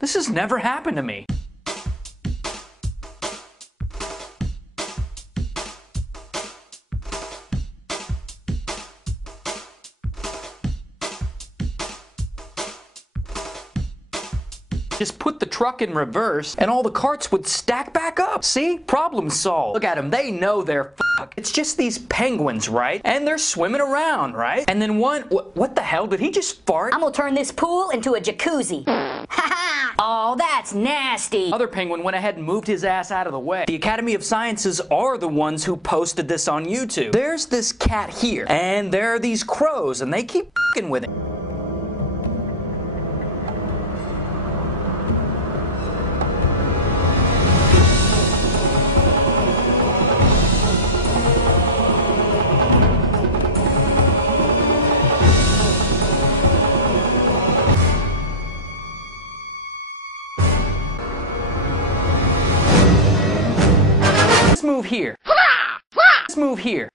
This has never happened to me. Just put the truck in reverse and all the carts would stack back up. See? Problem solved. Look at them. They know they're fucked. It's just these penguins, right? And they're swimming around, right? And then one, what the hell? Did he just fart? I'm gonna turn this pool into a jacuzzi. Haha! Oh, that's nasty. Other penguin went ahead and moved his ass out of the way. The Academy of Sciences are the ones who posted this on YouTube. There's this cat here, and there are these crows, and they keep fucking with it. Let's move here. Let's move here.